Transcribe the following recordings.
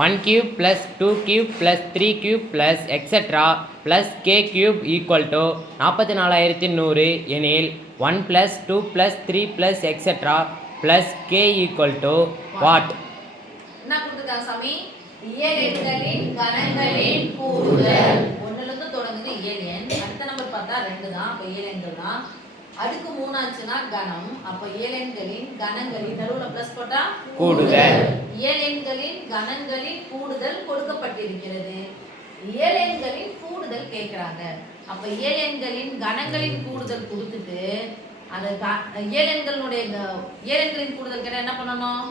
One cube plus two cube plus three cube plus etcetera plus K cube equal to நாற்பத்தி நாலாயிரத்தி நூறு எனில் one plus two plus three plus etcetera plus K equal to what என்ன கொடுத்துருக்காங்க சாமி? இயல் எண்களின் கணங்களின் கூடுதல் ஒண்ணுல இருந்து தொடங்குது இயல் எண். அடுத்த நம்பர் பார்த்தா ரெண்டு தான். அப்ப இயல் எண்கள் தான். அடுக்கு மூணாச்சுன்னா கணம். அப்ப இயல் எண்களின் கணங்களின் நடுவுல பிளஸ் போட்டா கூடுதல். இயல் எண்களின் கணங்களின் கூடுதல் கொடுக்கப்பட்டிருக்கிறது. இயல் எண்களின் கூடுதல் கேக்குறாங்க அப்ப இயல் எண்களின் கணங்களின் கூடுதல் கொடுத்துட்டு அந்த க- இயல் எண்களுடைய க- இயல் எண்களின் கூடுதல் கேட்டா என்ன பண்ணணும்.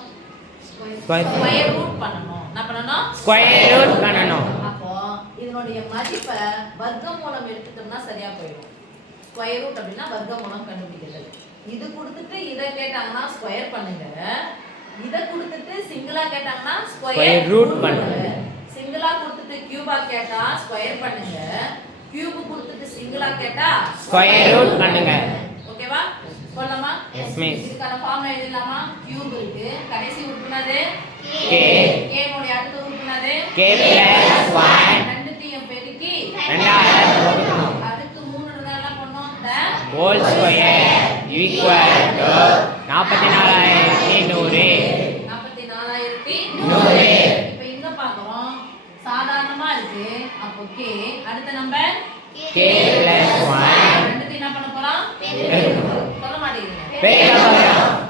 ஸ்கொயர் ரூட் பண்ணணும். என்ன பண்ணணும்? ஸ்கொயர் ரூட் பண்ணணும். அப்போ இதனுடைய மதிப்பை வர்க்கமூலம் எடுத்துட்டோம்னா சரியா போயிடும். ஸ்கொயர் ரூட் அப்படின்னா வர்க்கமூலம் கண்டுபிடிக்கிறது. இது கொடுத்துட்டு இதை கேட்டாங்கன்னா ஸ்கொயர் பண்ணுங்க. இதை கொடுத்துட்டு சிங்கிளா கேட்டாங்கன்னா ஸ்கொயர் ரூட் பண்ணுங்க. சிங்கிளா கொடுத்துட்டு கியூபா கேட்டா ஸ்கொயர் பண்ணுங்க. கியூப் கொடுத்துட்டு சிங்கிளா கேட்டா ஸ்கொயர் ரூட் பண்ணுங்க. ஓகேவா சொல்லலாமா? எஸ் மிஸ் இதுக்கான ஃபார்முலா எழுதலாமா? கியூப் இருக்கு. கடைசி உறுப்பினது கே கே உடைய அடுத்த உறுப்பினது கே பிளஸ் 1 ரெண்டுத்தையும் பெருக்கி 2 ஹோல் ஸ்கொயர் ஈக்குவல் டு நாற்பத்தி நாலாயிரத்தி நூறு நாற்பத்தி நாலாயிரத்தி நூறு. இப்போ இங்க பார்க்குறோம் சாதாரணமா இருக்கு அப்போ கே அடுத்த நம்பர் K plus one. ரெண்டுத்தையும் என்ன பண்ண போறோம் பெருக்கணும். சொல்ல மாட்டேங்கிறீங்க.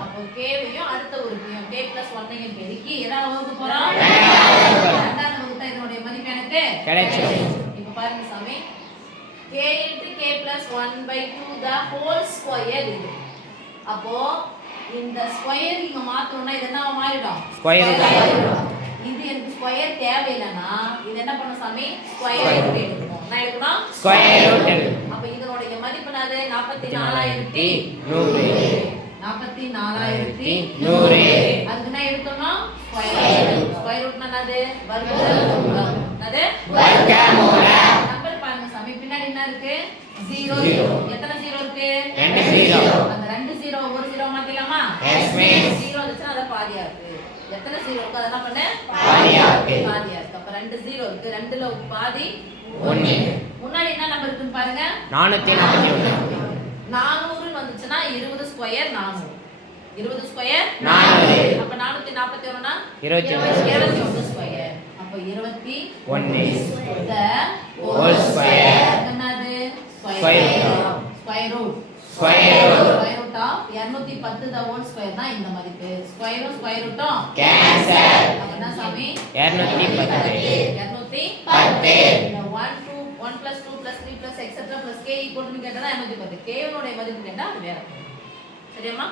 அப்போ கேவையும் அடுத்த உறுப்பையும் கே பிளஸ் ஒன்னையும் பெருக்கி எதாவது வகுக்க போறோம் ரெண்டாவது வகுப்பு. இதனுடைய மதிப்பு எனக்கு கிடைச்சிடும். இப்போ பாருங்க சாமி k into k plus 1 by 2 the whole square இது அப்போ இந்த ஸ்கொயர் இங்க மாத்தணும்னா இது என்ன மாறிடும். இது எனக்கு ஸ்கொயர் தேவையில்லைன்னா இது என்ன பண்ணும் சாமி? ஸ்கொயர் எடுக்கணும். என்ன எடுக்கணும்? Square root. அப்ப இதனுடைய மதிப்பு என்னது? நாற்பத்தி நாலாயிரத்தி நூறு. நாற்பத்தி நாலாயிரத்தி நூறு. அதுக்கு என்ன எடுத்தோம்னா? ஸ்கொயர் ஸ்கொயர் ரூட் என்னது? வர்க்கமூலம் என்னது வர்க்கமூலம். நம்பர் பாருங்க சாமி பின்னாடி என்ன இருக்கு ஜீரோ Zero. எத்தனை ஜீரோ இருக்கு ரெண்டு zero. அந்த ரெண்டு ஜீரோ ஒரு ஜீரோ மாத்திடலாமா Yes, miss. ஜீரோ வந்துச்சுன்னா அதை பாதியா இருக்கு எத்தனை ஜீரோ இருக்கு அதை என்ன பண்ணு பாதியா இருக்கு. பாதியா இருக்கு அப்ப ரெண்டு ஜீரோ இருக்கு ரெண்டுல பாதி ஒண்ணு. முன்னாடி என்ன நம்பர் இருக்குன்னு பாருங்க நானூத்தி நாற்பத்தி ஒன்று நானூறுன்னு வந்துச்சுன்னா இருபது ஸ்கொயர் நானூறு இருபது ஸ்கொயர் நானூறு. அப்ப நானூத்தி நாற்பத்தி ஒண்ணுனா இருபத்தி. இருபத்தி ஒன்று ஸ்கொயர் அப்ப இருபத்தி Whole square. என்னது root. Square root. Square of 210 the whole square தான் இந்த மதிப்பு. ஸ்கொயரும் ஸ்கொயர் ரூட்டும் கேன்சல் அப்ப என்ன சாமி. இரநூத்தி பத்து. 210 பத்து. இந்த 1 2 1 plus 2 plus 3 plus etc plus k equal to கேட்டா 210 k உடைய மதிப்பு கேட்டா அது வேற சரியாம்மா?